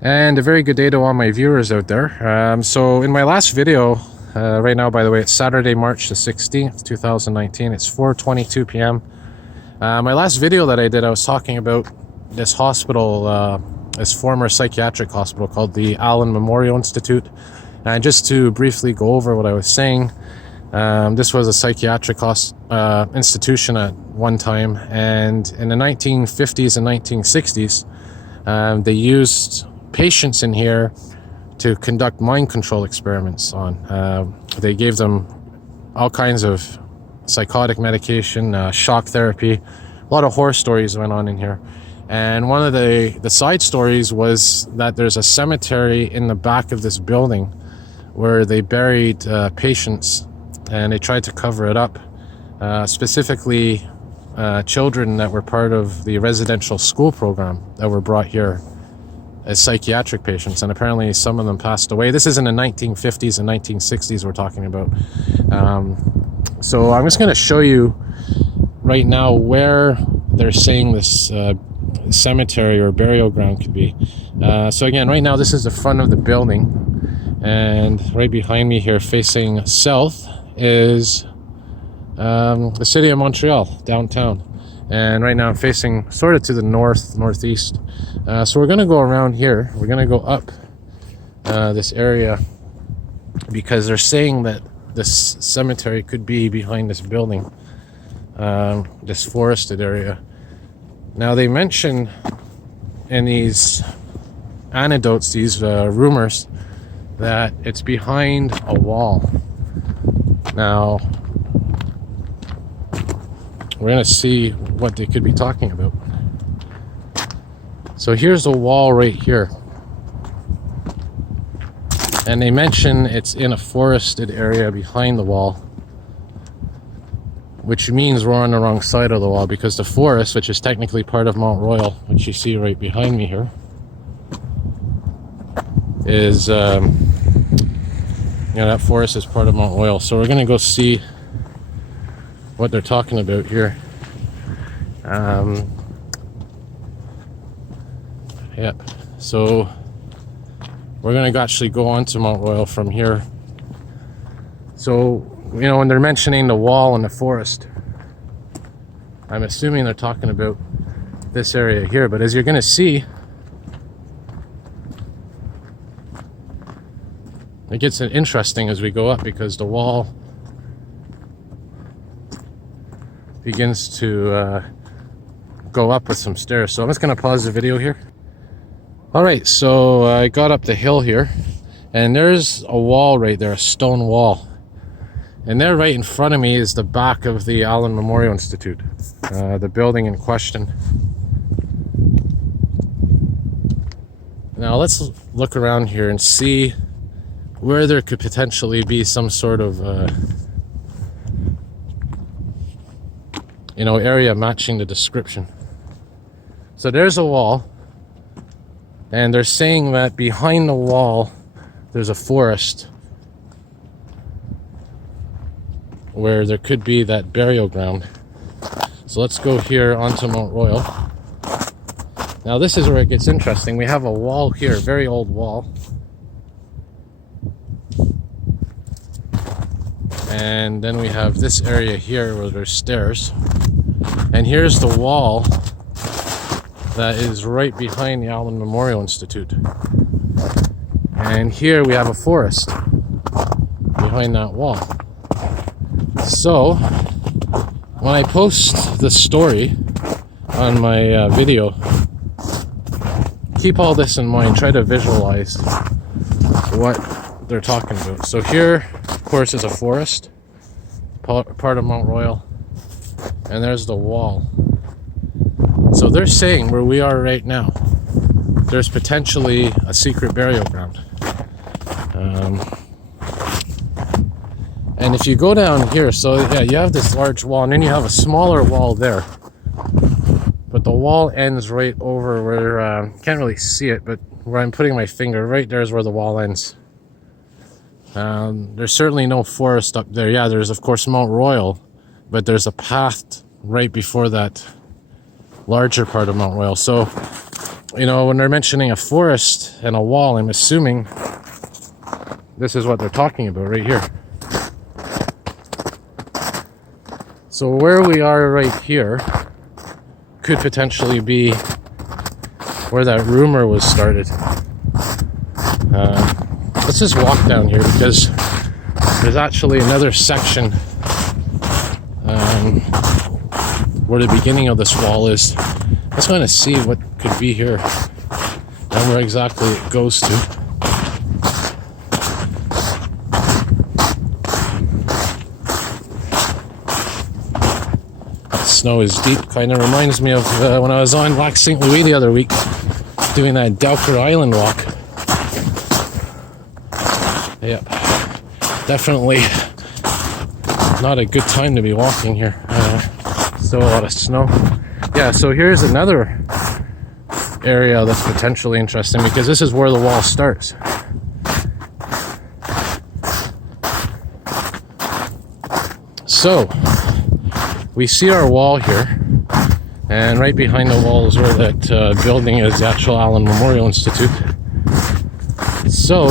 And a very good day to all my viewers out there. So in my last video, right now, by the way, it's Saturday, March the 16th, 2019. It's 4:22 p.m. My last video that I did, I was talking about this hospital, this former psychiatric hospital called the Allan Memorial Institute. And just to briefly go over what I was saying, this was a psychiatric institution at one time. And in the 1950s and 1960s, they used patients in here to conduct mind control experiments on. They gave them all kinds of psychotic medication, shock therapy. A lot of horror stories went on in here. And one of the side stories was that there's a cemetery in the back of this building where they buried patients, and they tried to cover it up, specifically children that were part of the residential school program that were brought here as psychiatric patients, and apparently some of them passed away. This is in the 1950s and 1960s we're talking about. So I'm just going to show you right now where they're saying this cemetery or burial ground could be. So again, right now this is the front of the building, and right behind me here facing south is the city of Montreal, downtown. And right now I'm facing sort of to the northeast. So we're going to go around here. We're going to go up this area because they're saying that this cemetery could be behind this building, this forested area. Now they mention in these anecdotes, these rumors, that it's behind a wall. Now we're going to see what they could be talking about. So here's the wall right here. And they mention it's in a forested area behind the wall, which means we're on the wrong side of the wall, because the forest, which is technically part of Mount Royal, which you see right behind me here, is, that forest is part of Mount Royal. So we're going to go see what they're talking about here. Yep. So we're going to actually go on to Mount Royal from here. So, when they're mentioning the wall and the forest, I'm assuming they're talking about this area here. But as you're going to see, it gets interesting as we go up, because the wall begins to go up with some stairs. So I'm just going to pause the video here. Alright, so I got up the hill here, and there's a wall right there, a stone wall. And there right in front of me is the back of the Allan Memorial Institute, the building in question. Now let's look around here and see where there could potentially be some sort of area matching the description. So there's a wall, and they're saying that behind the wall there's a forest where there could be that burial ground. So let's go here onto Mount Royal. Now this is where it gets interesting. We have a wall here, a very old wall. And then we have this area here where there's stairs. And here's the wall that is right behind the Allan Memorial Institute. And here we have a forest behind that wall. So when I post the story on my video, keep all this in mind. Try to visualize what they're talking about. So here, of course, is a forest, part of Mount Royal, and there's the wall. So they're saying where we are right now, there's potentially a secret burial ground. And if you go down here, so yeah, you have this large wall, and then you have a smaller wall there. But the wall ends right over where, can't really see it, but where I'm putting my finger, right there is where the wall ends. There's certainly no forest up there. Yeah, there's of course Mount Royal, but there's a path right before that larger part of Mount Royal. So you know, when they're mentioning a forest and a wall, I'm assuming this is what they're talking about right here. So where we are right here could potentially be where that rumor was started. Let's just walk down here because there's actually another section where the beginning of this wall is. Let's kind of see what could be here and where exactly it goes to. The snow is deep. Kind of reminds me of when I was on Lac St. Louis the other week doing that Delker Island walk. Yep, definitely not a good time to be walking here. Still a lot of snow. Yeah, so here's another area that's potentially interesting because this is where the wall starts. So we see our wall here, and right behind the wall is where that building is, the actual Allan Memorial Institute. So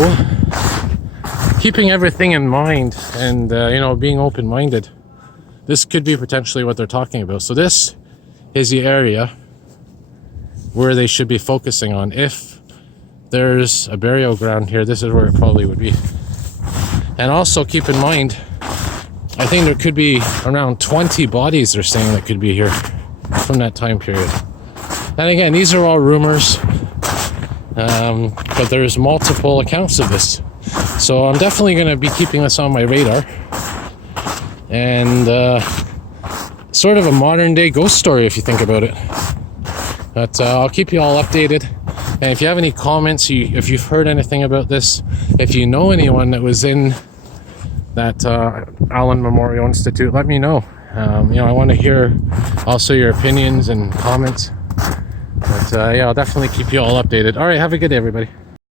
keeping everything in mind and you know, being open-minded, this could be potentially what they're talking about. So this is the area where they should be focusing on. If there's a burial ground here, this is where it probably would be. And also keep in mind, I think there could be around 20 bodies they're saying that could be here from that time period. And again, these are all rumors, but there's multiple accounts of this. So I'm definitely going to be keeping this on my radar. And sort of a modern day ghost story if you think about it. But I'll keep you all updated. And if you have any comments, if you've heard anything about this, if you know anyone that was in that Allan Memorial Institute, let me know. You know, I want to hear also your opinions and comments. But yeah, I'll definitely keep you all updated. All right, have a good day, everybody.